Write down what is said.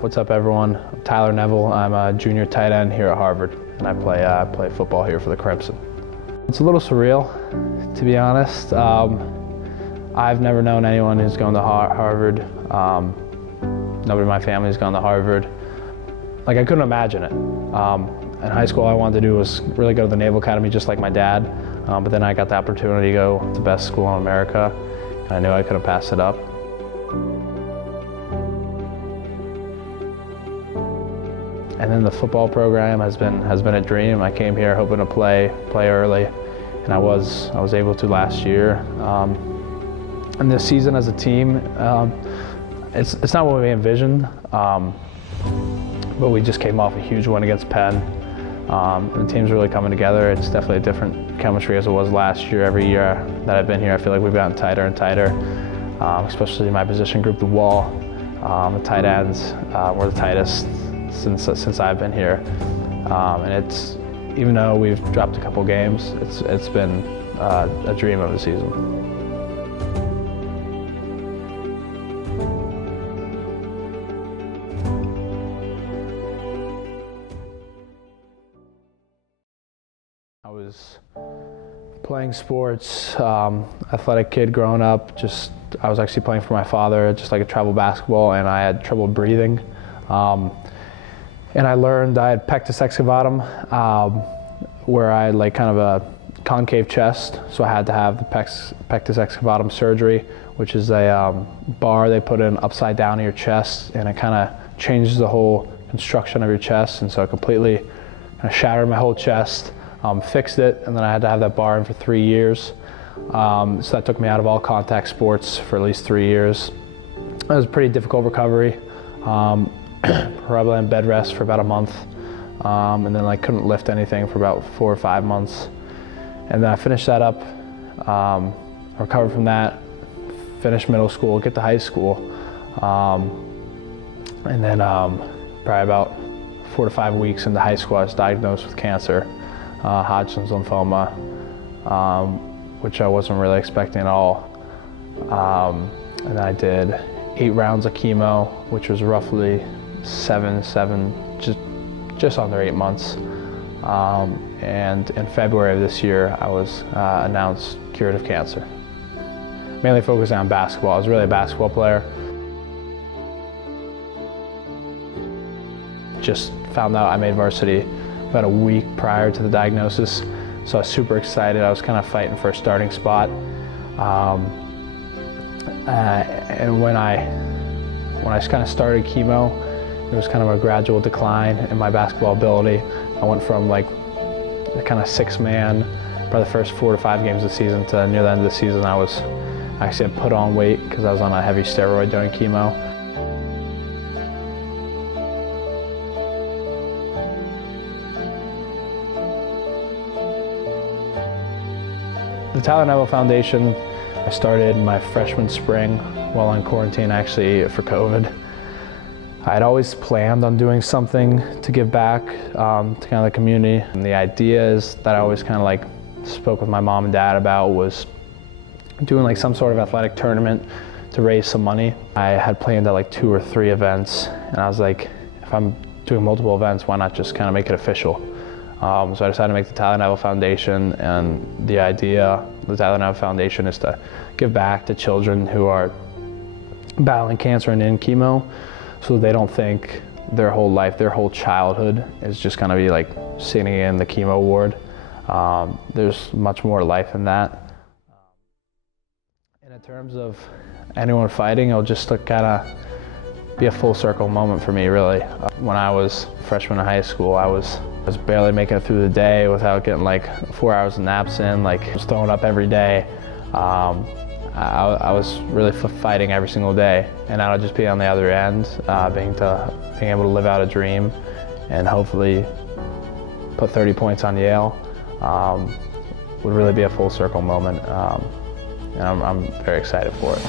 What's up, everyone? I'm Tyler Neville. I'm a junior tight end here at Harvard, and I play football here for the Crimson. It's a little surreal, to be honest. I've never known anyone who's gone to Harvard. Nobody in my family's gone to Harvard. Like, I couldn't imagine it. In high school, all I wanted to do was really go to the Naval Academy, just like my dad. But then I got the opportunity to go to the best school in America, and I knew I couldn't pass it up. And then the football program has been a dream. I came here hoping to play early, and I was able to last year. And this season as a team, it's not what we envisioned, but we just came off a huge win against Penn. And the team's really coming together. It's definitely a different chemistry as it was last year. Every year that I've been here, I feel like we've gotten tighter and tighter, especially in my position group, the wall. The tight ends, we're the tightest since I've been here, and it's, even though we've dropped a couple games, it's been a dream of a season. I was playing sports, athletic kid growing up. I was actually playing for my father, just like a travel basketball, and I had trouble breathing. And I learned I had pectus excavatum, where I had like kind of a concave chest, so I had to have the pectus excavatum surgery, which is a bar they put in upside down in your chest, and it kind of changes the whole construction of your chest, and so it completely kind of shattered my whole chest. Fixed it, and then I had to have that bar in for 3 years. So that took me out of all contact sports for at least 3 years. It was a pretty difficult recovery. Probably on bed rest for about a month, and then I couldn't lift anything for about 4 or 5 months. And then I finished that up, recovered from that, finished middle school, get to high school, and then probably about 4 to 5 weeks into high school, I was diagnosed with cancer, Hodgkin's lymphoma, which I wasn't really expecting at all. And I did 8 rounds of chemo, which was roughly just under 8 months. And in February of this year, I was announced cured of cancer. Mainly focusing on basketball. I was really a basketball player. Just found out I made varsity about a week prior to the diagnosis, so I was super excited. I was kind of fighting for a starting spot. And when I kind of started chemo, it was kind of a gradual decline in my basketball ability. I went from like a kind of 6-man, probably the first 4 to 5 games of the season, to near the end of the season I actually had put on weight because I was on a heavy steroid during chemo. The Tyler Neville Foundation, I started my freshman spring while on quarantine, actually, for COVID. I'd always planned on doing something to give back to kind of the community. And the ideas that I always kind of like spoke with my mom and dad about was doing like some sort of athletic tournament to raise some money. I had planned at like 2 or 3 events, and I was like, if I'm doing multiple events, why not just kind of make it official? So I decided to make the Tyler Neville Foundation, and the idea of the Tyler Neville Foundation is to give back to children who are battling cancer and in chemo, so they don't think their whole life, their whole childhood is just gonna be like sitting in the chemo ward. There's much more life than that. And in terms of anyone fighting, it'll just kind of be a full circle moment for me, really. When I was a freshman in high school, I was barely making it through the day without getting like 4 hours of naps in, like I was throwing up every day. I was really fighting every single day, and now to just be on the other end, being able to live out a dream and hopefully put 30 points on Yale would really be a full circle moment, and I'm very excited for it.